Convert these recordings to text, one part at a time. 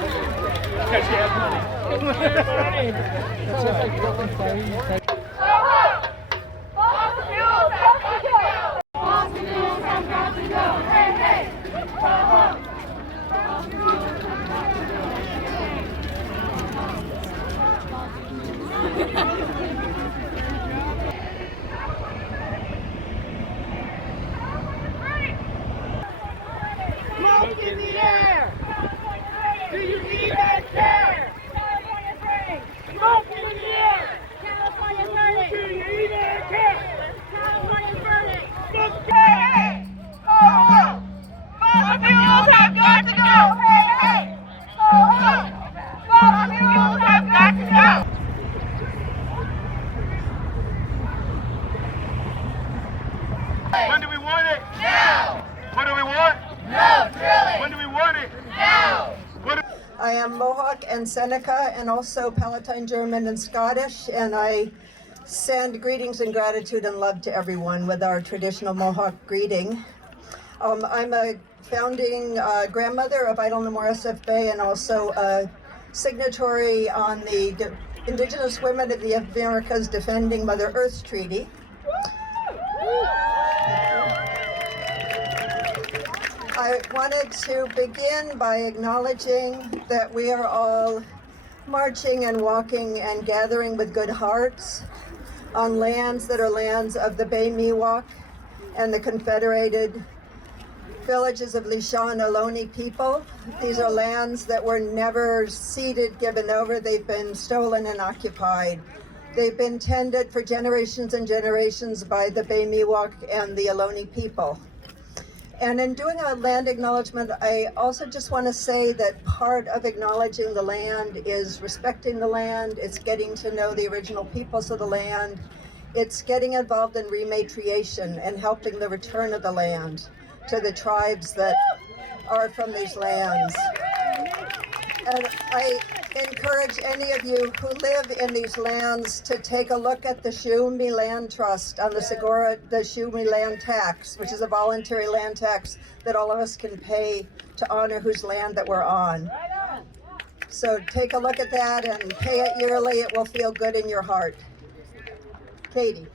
Because she has money. That's right. Smoke in the air! Do you even care? California burning! Smoke in the air! California burning! Do you even care? California burning! Smoke! Hey! Ho ho! Fossil fuels have got to go! Hey hey! Ho ho! Fossil fuels have got to go! When do we want it? Now! What do we want? No drilling! When do we want it? Now! I am Mohawk and Seneca and also Palatine German and Scottish, and I send greetings and gratitude and love to everyone with our traditional Mohawk greeting. I'm a founding grandmother of Idle No More SFB and also a signatory on the Indigenous Women of the Americas Defending Mother Earth Treaty. I wanted to begin by acknowledging that we are all marching and walking and gathering with good hearts on lands that are lands of the Bay Miwok and the Confederated Villages of Lishan and Ohlone people. These are lands that were never ceded, given over. They've been stolen and occupied. They've been tended for generations and generations by the Bay Miwok and the Ohlone people. And in doing a land acknowledgement, I also just want to say that part of acknowledging the land is respecting the land. It's getting to know the original peoples of the land. It's getting involved in rematriation and helping the return of the land to the tribes that are from these lands. And I encourage any of you who live in these lands to take a look at the Shumi Land Trust on the Shumi Land Tax, which is a voluntary land tax that all of us can pay to honor whose land that we're on. So take a look at that and pay it yearly. It will feel good in your heart. Katie.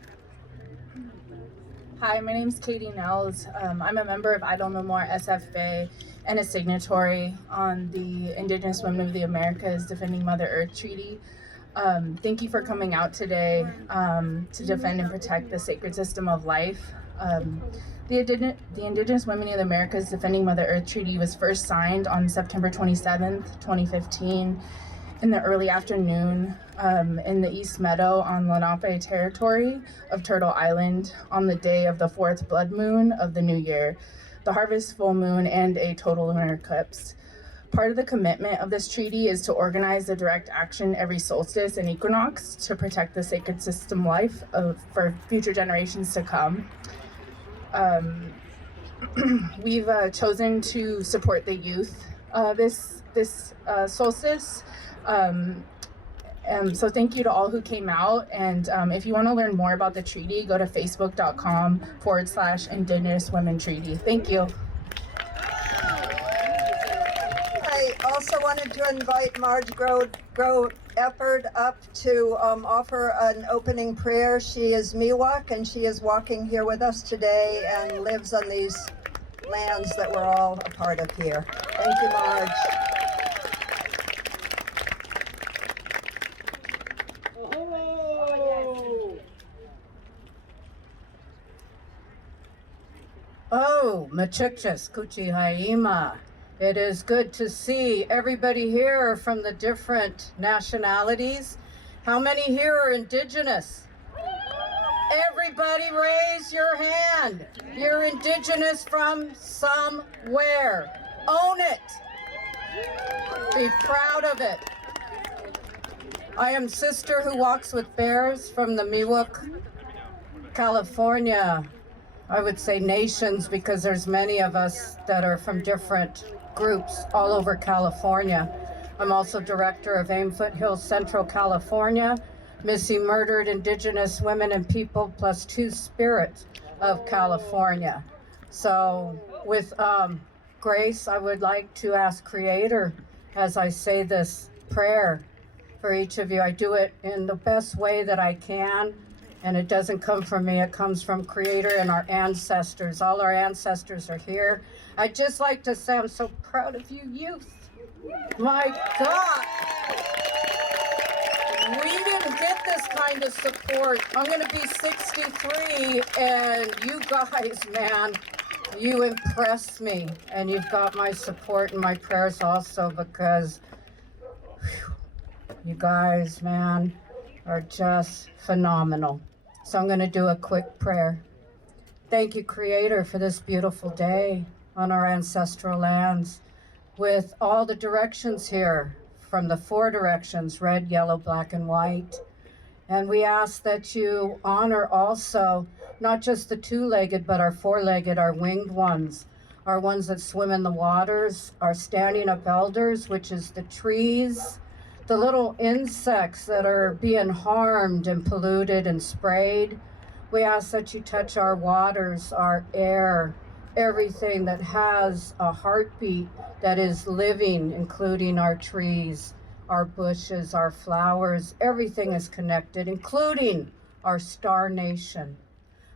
Hi, my name is Katie Nels. I'm a member of Idle No More SFB and a signatory on the Indigenous Women of the Americas Defending Mother Earth Treaty. Thank you for coming out today to defend and protect the sacred system of life. The Indigenous Women of the Americas Defending Mother Earth Treaty was first signed on September 27th, 2015 in the early afternoon in the East Meadow on Lenape territory of Turtle Island on the day of the fourth blood moon of the new year, the harvest full moon, and a total lunar eclipse. Part of the commitment of this treaty is to organize the direct action every solstice and equinox to protect the sacred system life for future generations to come. We've chosen to support the youth this solstice. So thank you to all who came out, and if you want to learn more about the treaty, go to facebook.com/Indigenous Women Treaty. Thank you. I also wanted to invite Marge Grow Efford up to offer an opening prayer. She is Miwok, and she is walking here with us today and lives on these lands that we're all a part of here. Thank you, Marge. Oh, Machikchas Kuchi Haima. It is good to see everybody here from the different nationalities. How many here are Indigenous? Everybody raise your hand. You're Indigenous from somewhere. Own it. Be proud of it. I am Sister Who Walks with Bears from the Miwok, California. I would say nations, because there's many of us that are from different groups all over California. I'm also director of AIM Foothills Central California, Missing Murdered Indigenous Women and People plus Two Spirit of California. So with grace, I would like to ask Creator as I say this prayer for each of you. I do it in the best way that I can, and it doesn't come from me. It comes from Creator and our ancestors. All our ancestors are here. I'd just like to say I'm so proud of you, youth. My God. We didn't get this kind of support. I'm going to be 63, and you guys, man, you impress me. And you've got my support and my prayers also, because you guys, man, are just phenomenal. So I'm going to do a quick prayer. Thank you, Creator, for this beautiful day on our ancestral lands, with all the directions here, from the 4 directions, red, yellow, black, and white. And we ask that you honor also not just the 2-legged, but our 4-legged, our winged ones, our ones that swim in the waters, our standing up elders, which is the trees, the little insects that are being harmed and polluted and sprayed. We ask that you touch our waters, our air, everything that has a heartbeat that is living, including our trees, our bushes, our flowers. Everything is connected, including our star nation.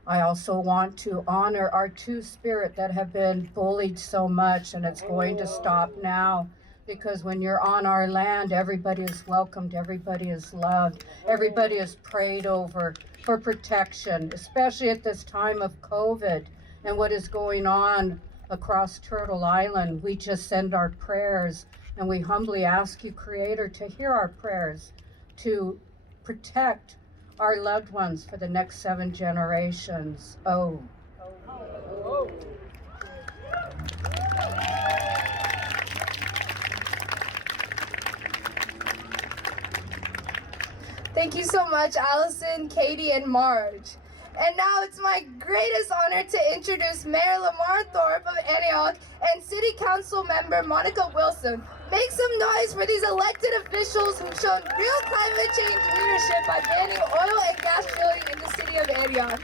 I also want to honor our 2-spirit that have been bullied so much, and it's going to stop now, because when you're on our land, everybody is welcomed, everybody is loved, everybody is prayed over for protection, especially at this time of COVID and what is going on across Turtle Island. We just send our prayers, and we humbly ask you, Creator, to hear our prayers, to protect our loved ones for the next 7 generations. Oh. Thank you so much, Allison, Katie, and Marge. And now it's my greatest honor to introduce Mayor Lamar Thorpe of Antioch and City Council member Monica Wilson. Make some noise for these elected officials who've shown real climate change leadership by banning oil and gas drilling in the city of Antioch.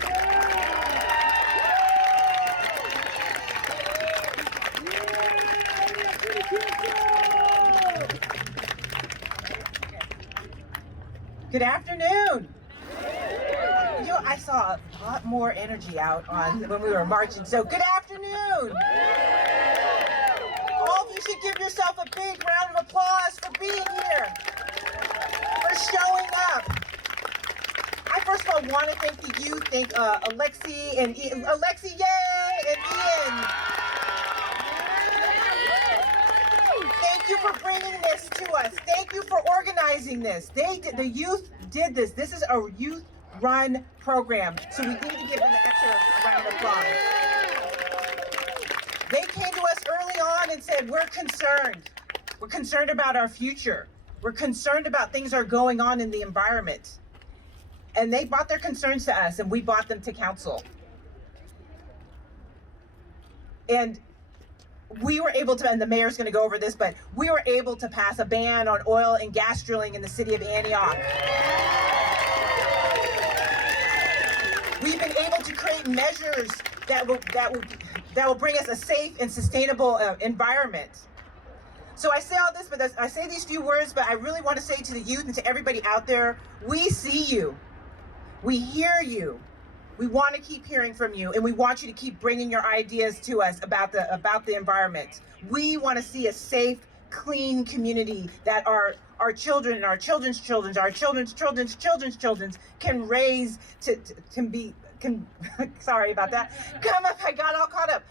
Good afternoon. You know, I saw a lot more energy out on when we were marching, so good afternoon. All of you should give yourself a big round of applause for being here, for showing up. I first of all want to thank the youth, thank Alexi and Ian. Alexi, yay, and Ian. Thank you for bringing this to us. Thank you for organizing this. The youth did this. This is a youth-run program, so we need to give them an extra round of applause. They came to us early on and said, we're concerned. We're concerned about our future. We're concerned about things that are going on in the environment. And they brought their concerns to us, and we brought them to council. And we were able to, and the mayor's going to go over this, but we were able to pass a ban on oil and gas drilling in the city of Antioch. We've been able to create measures that will bring us a safe and sustainable environment. So I say all this, but I say these few words, but I really want to say to the youth and to everybody out there, we see you, we hear you. We want to keep hearing from you, and we want you to keep bringing your ideas to us about the environment. We want to see a safe, clean community that our children and our children's children, our children's children's children's children can raise sorry about that. Come up, I got all caught up.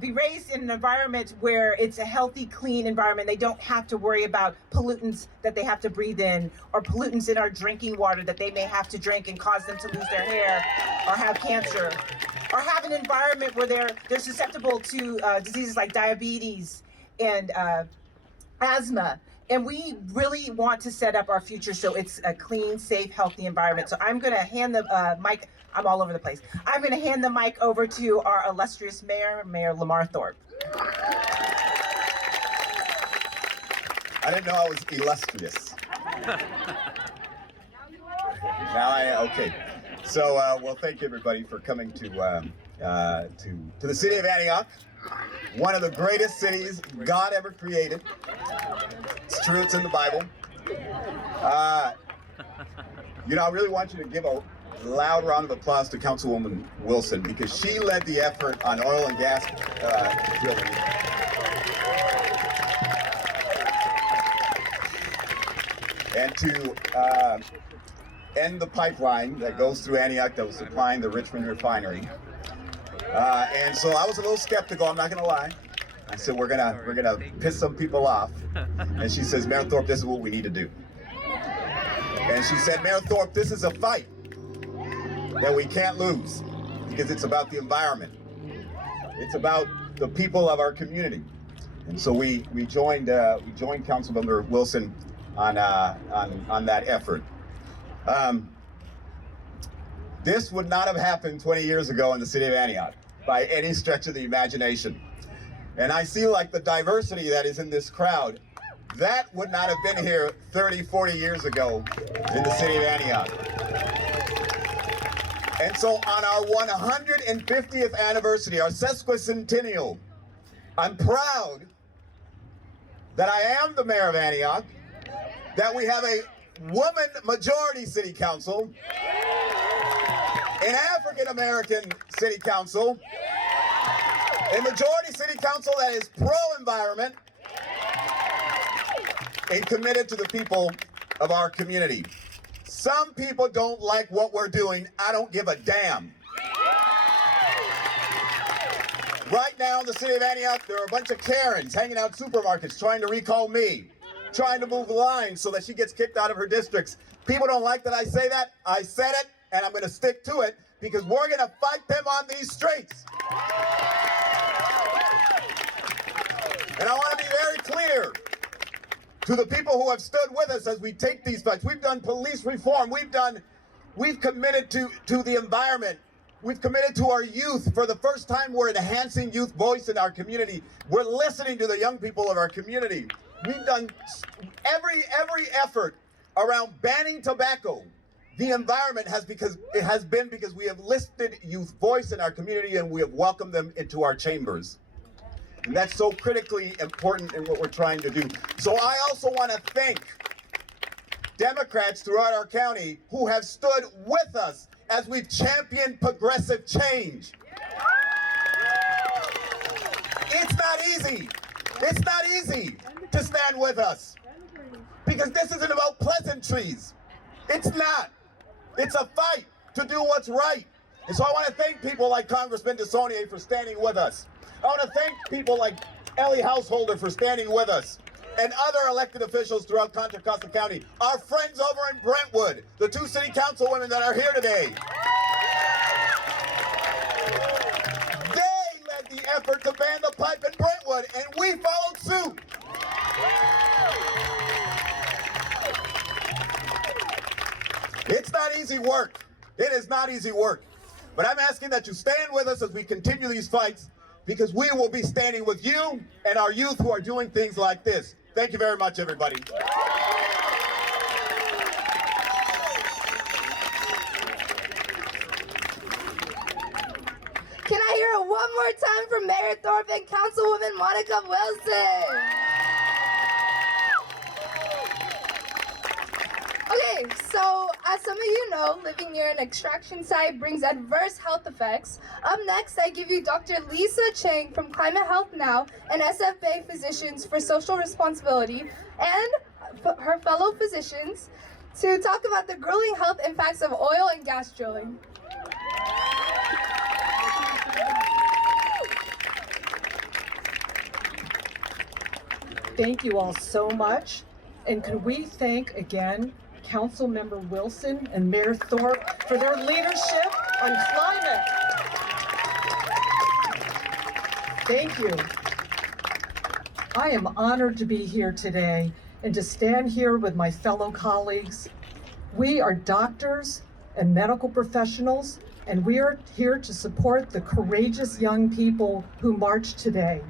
Be raised in an environment where it's a healthy, clean environment. They don't have to worry about pollutants that they have to breathe in, or pollutants in our drinking water that they may have to drink and cause them to lose their hair or have cancer, or have an environment where they're susceptible to diseases like diabetes and asthma. And we really want to set up our future so it's a clean, safe, healthy environment. So I'm going to hand the mic. I'm all over the place. I'm going to hand the mic over to our illustrious mayor, Mayor Lamar Thorpe. I didn't know I was illustrious. Okay. So, well, thank you everybody for coming to the city of Antioch, one of the greatest cities God ever created. It's true, it's in the Bible. You know, I really want you to give a loud round of applause to Councilwoman Wilson because she led the effort on oil and gas drilling. And to end the pipeline that goes through Antioch that was supplying the Richmond refinery. And so I was a little skeptical, I'm not gonna lie. I said, we're gonna piss some people off. And she says, Mayor Thorpe, this is what we need to do. And she said, Mayor Thorpe, this is a fight that we can't lose because it's about the environment. It's about the people of our community. And so we joined Councilmember Wilson on that effort. This would not have happened 20 years ago in the city of Antioch by any stretch of the imagination. And I see like the diversity that is in this crowd. That would not have been here 30, 40 years ago in the city of Antioch. And so on our 150th anniversary, our sesquicentennial, I'm proud that I am the mayor of Antioch, that we have a woman majority city council, an African American city council, a majority city council that is pro-environment, and committed to the people of our community. Some people don't like what we're doing. I don't give a damn. Right now in the city of Antioch, there are a bunch of Karens hanging out supermarkets trying to recall me, trying to move lines so that she gets kicked out of her districts. People don't like that I say that. I said it, and I'm going to stick to it because we're going to fight them on these streets. And I want to be very clear to the people who have stood with us as we take these fights. We've done police reform. We've committed to the environment. We've committed to our youth. For the first time, we're enhancing youth voice in our community. We're listening to the young people of our community. We've done every effort around banning tobacco. The environment has been because we have listed youth voice in our community and we have welcomed them into our chambers. And that's so critically important in what we're trying to do. So I also want to thank Democrats throughout our county who have stood with us as we've championed progressive change. It's not easy. It's not easy to stand with us because this isn't about pleasantries. It's not. It's a fight to do what's right. And so I want to thank people like Congressman DeSaulnier for standing with us. I want to thank people like Ellie Householder for standing with us and other elected officials throughout Contra Costa County. Our friends over in Brentwood, the 2 city council women that are here today. They led the effort to ban the pipe in Brentwood and we followed suit. It's not easy work. It is not easy work. But I'm asking that you stand with us as we continue these fights because we will be standing with you and our youth who are doing things like this. Thank you very much, everybody. Can I hear it one more time from Mayor Thorpe and Councilwoman Monica Wilson? Okay, so as some of you know, living near an extraction site brings adverse health effects. Up next, I give you Dr. Lisa Chang from Climate Health Now and SF Bay Physicians for Social Responsibility and her fellow physicians to talk about the grueling health impacts of oil and gas drilling. Thank you all so much. And could we thank again Councilmember Wilson and Mayor Thorpe for their leadership on climate. Thank you. I am honored to be here today and to stand here with my fellow colleagues. We are doctors and medical professionals, and we are here to support the courageous young people who march today,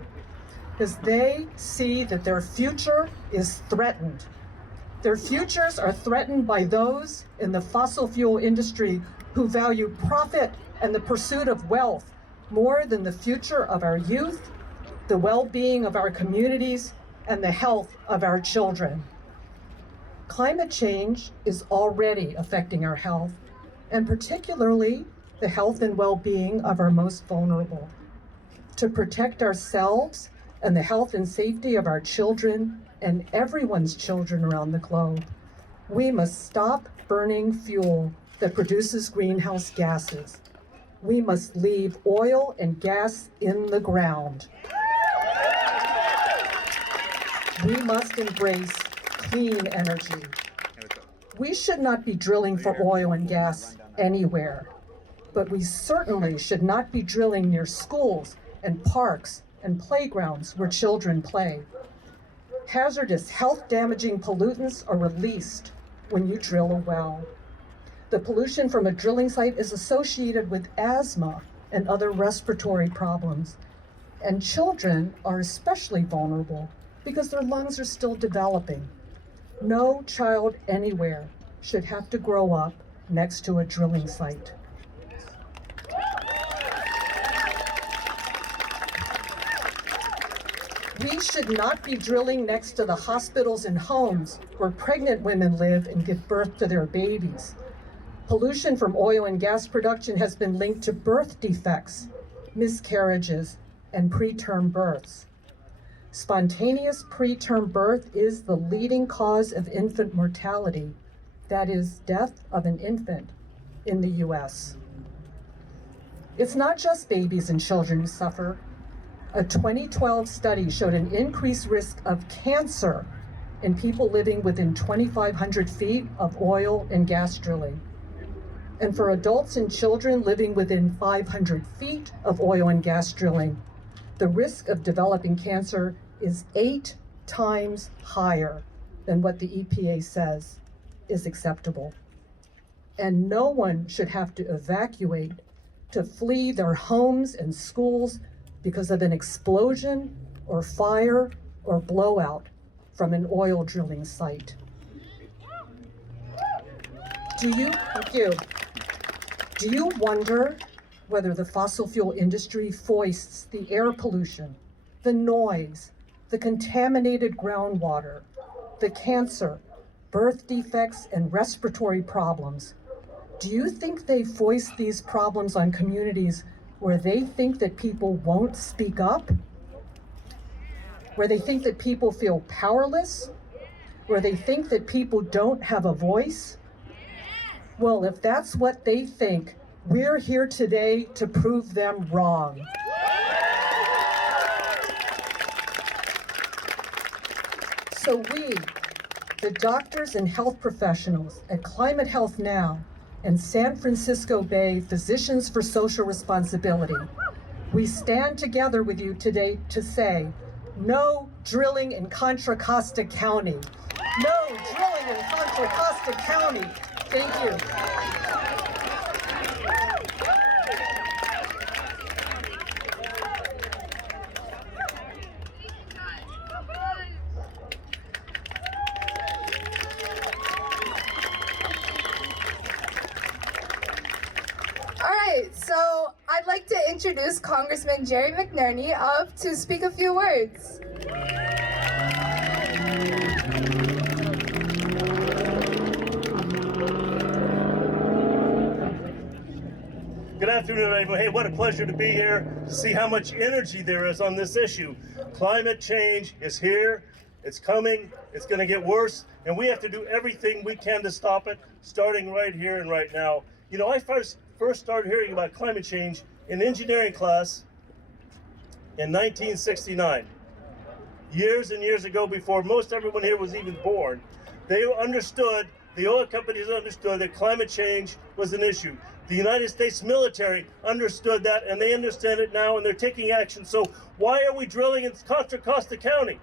because they see that their future is threatened. Their futures are threatened by those in the fossil fuel industry who value profit and the pursuit of wealth more than the future of our youth, the well-being of our communities, and the health of our children. Climate change is already affecting our health, and particularly the health and well-being of our most vulnerable. To protect ourselves and the health and safety of our children and everyone's children around the globe, we must stop burning fuel that produces greenhouse gases. We must leave oil and gas in the ground. We must embrace clean energy. We should not be drilling for oil and gas anywhere, but we certainly should not be drilling near schools and parks and playgrounds where children play. Hazardous, health-damaging pollutants are released when you drill a well. The pollution from a drilling site is associated with asthma and other respiratory problems. And children are especially vulnerable because their lungs are still developing. No child anywhere should have to grow up next to a drilling site. We should not be drilling next to the hospitals and homes where pregnant women live and give birth to their babies. Pollution from oil and gas production has been linked to birth defects, miscarriages, and preterm births. Spontaneous preterm birth is the leading cause of infant mortality, that is, death of an infant in the US. It's not just babies and children who suffer. A 2012 study showed an increased risk of cancer in people living within 2,500 feet of oil and gas drilling. And for adults and children living within 500 feet of oil and gas drilling, the risk of developing cancer is 8 times higher than what the EPA says is acceptable. And no one should have to evacuate to flee their homes and schools because of an explosion or fire or blowout from an oil drilling site. Do you wonder whether the fossil fuel industry foists the air pollution, the noise, the contaminated groundwater, the cancer, birth defects, and respiratory problems? Do you think they foist these problems on communities where they think that people won't speak up? Where they think that people feel powerless? Where they think that people don't have a voice? Well, if that's what they think, we're here today to prove them wrong. So we, the doctors and health professionals at Climate Health Now and San Francisco Bay Physicians for Social Responsibility, we stand together with you today to say, no drilling in Contra Costa County. No drilling in Contra Costa County. Thank you. So I'd like to introduce Congressman Jerry McNerney up to speak a few words. Good afternoon, everyone. Hey, what a pleasure to be here to see how much energy there is on this issue. Climate change is here, it's coming, it's going to get worse, and we have to do everything we can to stop it, starting right here and right now. You know, I first started hearing about climate change in engineering class in 1969. Years and years ago, before most everyone here was even born. They understood, the oil companies understood that climate change was an issue. The United States military understood that, and they understand it now, and they're taking action. So why are we drilling in Contra Costa County?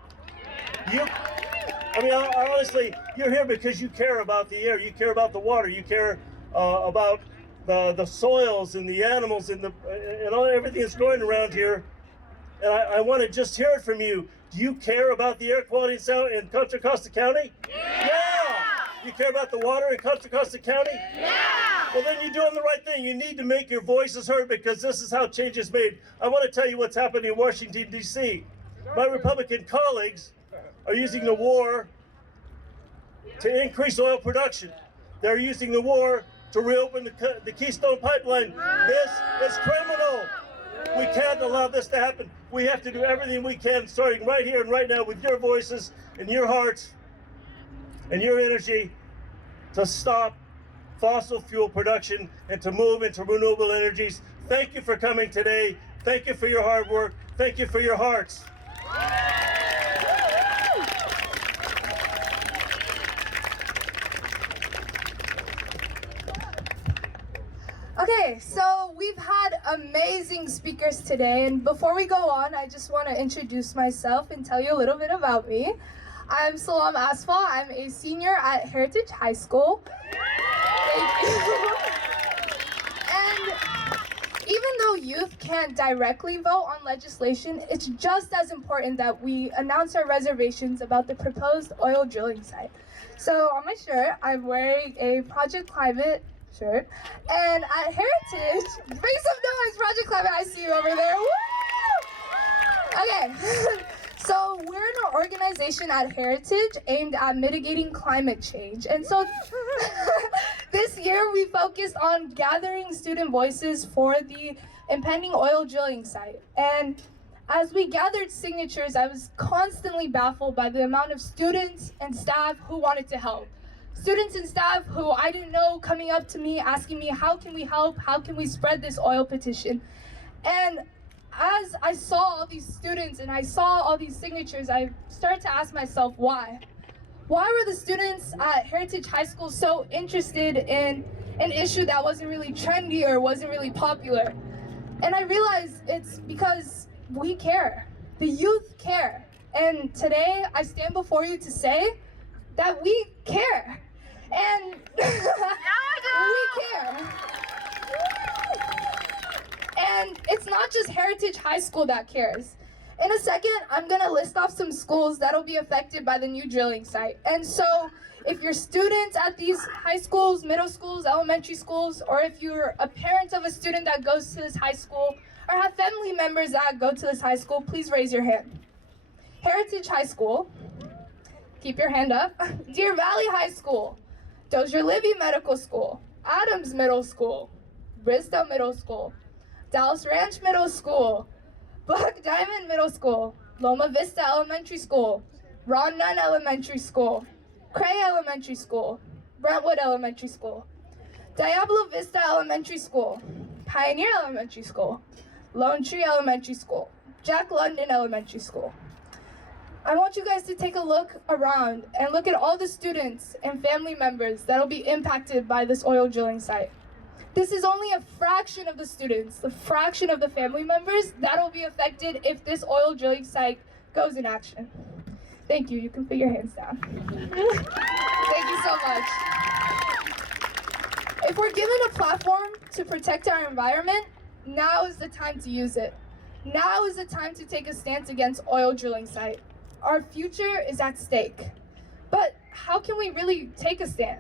Honestly, you're here because you care about the air, you care about the water, you care about the soils and the animals and everything that's going around here. And I want to just hear it from you. Do you care about the air quality in Contra Costa County? Yeah! You care about the water in Contra Costa County? Yeah! Well, then you're doing the right thing. You need to make your voices heard, because this is how change is made. I want to tell you what's happening in Washington, D.C. My Republican colleagues are using the war to increase oil production. They're using the war to reopen the Keystone Pipeline. This is criminal. We can't allow this to happen. We have to do everything we can, starting right here and right now with your voices and your hearts and your energy, to stop fossil fuel production and to move into renewable energies. Thank you for coming today. Thank you for your hard work. Thank you for your hearts. Okay, so we've had amazing speakers today, and before we go on, I just want to introduce myself and tell you a little bit about me. I'm Salam Asfal. I'm a senior at Heritage High School. Thank you. And even though youth can't directly vote on legislation, it's just as important that we announce our reservations about the proposed oil drilling site. So on my shirt, I'm wearing a Project Climate shirt. And at Heritage, bring some noise, Project Climate, I see you over there. Woo! Okay, so we're an organization at Heritage aimed at mitigating climate change. And so this year we focused on gathering student voices for the impending oil drilling site. And as we gathered signatures, I was constantly baffled by the amount of students and staff who wanted to help. Students and staff who I didn't know coming up to me asking me, how can we help? How can we spread this oil petition? And as I saw all these students and I saw all these signatures, I started to ask myself, why? Why were the students at Heritage High School so interested in an issue that wasn't really trendy or wasn't really popular? And I realized it's because we care. The youth care. And today I stand before you to say that we care. And we care. And it's not just Heritage High School that cares. In a second, I'm gonna list off some schools that'll be affected by the new drilling site. And so if you're students at these high schools, middle schools, elementary schools, or if you're a parent of a student that goes to this high school, or have family members that go to this high school, please raise your hand. Heritage High School, keep your hand up. Deer Valley High School, Dozier Libby Medical School, Adams Middle School, Bristow Middle School, Dallas Ranch Middle School, Black Diamond Middle School, Loma Vista Elementary School, Ron Nunn Elementary School, Cray Elementary School, Brentwood Elementary School, Diablo Vista Elementary School, Pioneer Elementary School, Lone Tree Elementary School, Jack London Elementary School. I want you guys to take a look around and look at all the students and family members that will be impacted by this oil drilling site. This is only a fraction of the students, the fraction of the family members that will be affected if this oil drilling site goes in action. Thank you. You can put your hands down. Thank you so much. If we're given a platform to protect our environment, now is the time to use it. Now is the time to take a stance against oil drilling site. Our future is at stake. But how can we really take a stand?